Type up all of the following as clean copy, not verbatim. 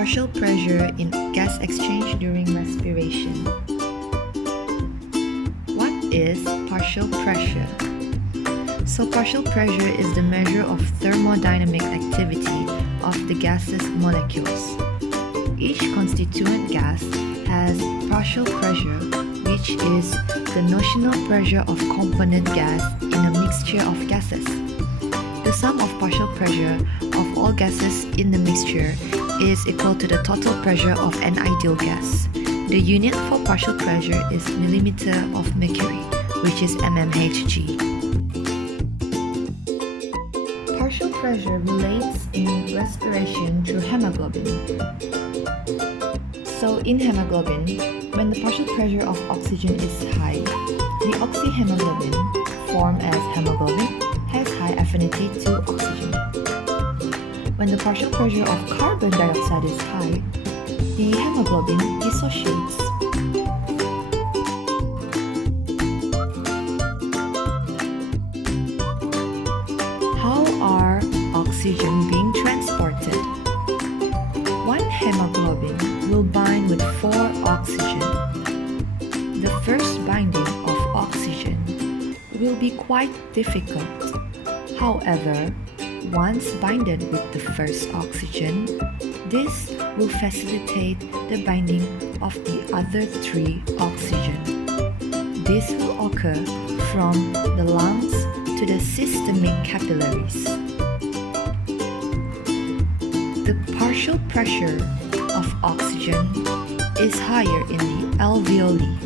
Partial pressure in gas exchange during respiration. What is partial pressure? So partial pressure is the measure of thermodynamic activity of the gaseous molecules. Each constituent gas has partial pressure, which is the notional pressure of component gas in a mixture of gases. The sum of partial pressure of all gases in the mixture is equal to the total pressure of an ideal gas. The unit for partial pressure is millimeter of mercury, which is mmHg. Partial pressure relates in respiration through hemoglobin. So in hemoglobin, when the partial pressure of oxygen is high, the oxyhemoglobin, formed as hemoglobin, has high affinity to oxygen. When the partial pressure of carbon dioxide is high, the hemoglobin dissociates. How are oxygen being transported? One hemoglobin will bind with 4 oxygen. The first binding of oxygen will be quite difficult. However, once binded with the first oxygen, this will facilitate the binding of the other 3 oxygen. This will occur from the lungs to the systemic capillaries. The partial pressure of oxygen is higher in the alveoli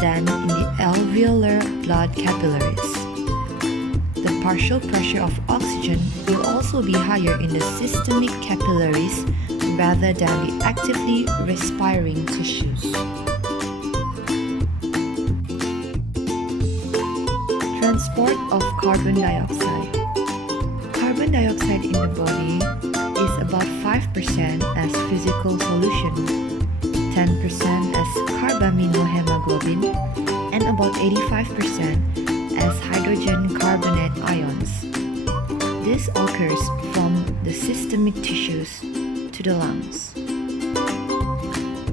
than in the alveolar blood capillaries. The partial pressure of oxygen will also be higher in the systemic capillaries rather than the actively respiring tissues. Transport of carbon dioxide. Carbon dioxide in the body is about 5% as physical solution, 10% as carbaminohemoglobin, and about 85% as hydrogen carbonate ions. This occurs from the systemic tissues to the lungs.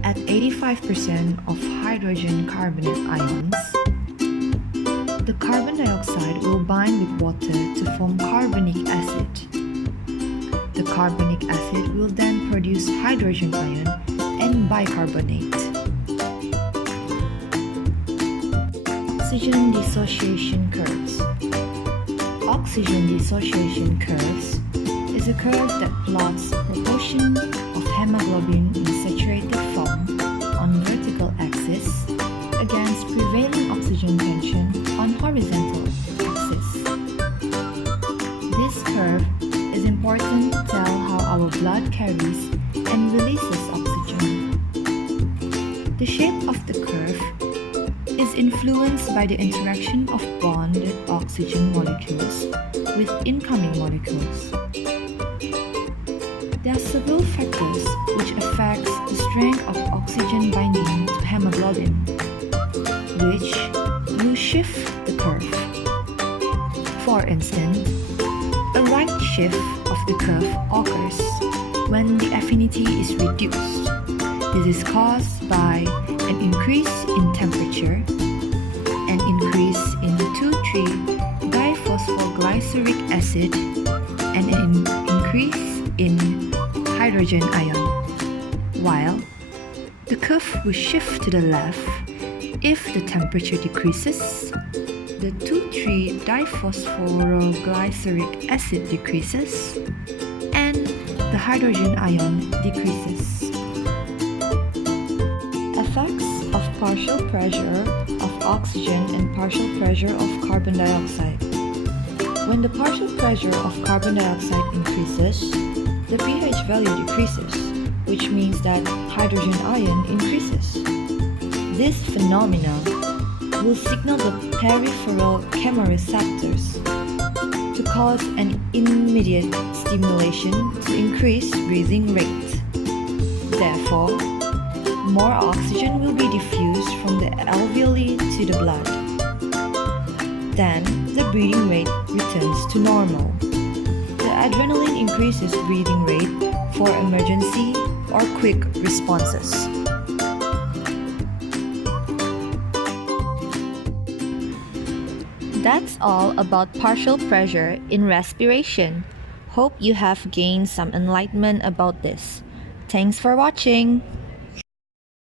At 85% of hydrogen carbonate ions, the carbon dioxide will bind with water to form carbonic acid. The carbonic acid will then produce hydrogen ion and bicarbonate. Oxygen dissociation curves. Oxygen dissociation curves is a curve that plots proportion of hemoglobin in saturated form on vertical axis against prevailing oxygen tension on horizontal axis. This curve is important to tell how our blood carries and releases oxygen. The shape of the curve is influenced by the interaction of bonded oxygen molecules with incoming molecules. There are several factors which affect the strength of oxygen binding to hemoglobin, which will shift the curve. For instance, a right shift of the curve occurs when the affinity is reduced. This is caused by an increase in temperature, an increase in 2,3-diphosphoglyceric acid, and an increase in hydrogen ion, while the curve will shift to the left if the temperature decreases, the 2,3-diphosphoglyceric acid decreases, and the hydrogen ion decreases. Effects of partial pressure of oxygen and partial pressure of carbon dioxide. When the partial pressure of carbon dioxide increases, the pH value decreases, which means that hydrogen ion increases. This phenomenon will signal the peripheral chemoreceptors to cause an immediate stimulation to increase breathing rate. Therefore, more oxygen will be diffused from the alveoli to the blood. Then, the breathing rate returns to normal. The adrenaline increases breathing rate for emergency or quick responses. That's all about partial pressure in respiration. Hope you have gained some enlightenment about this. Thanks for watching!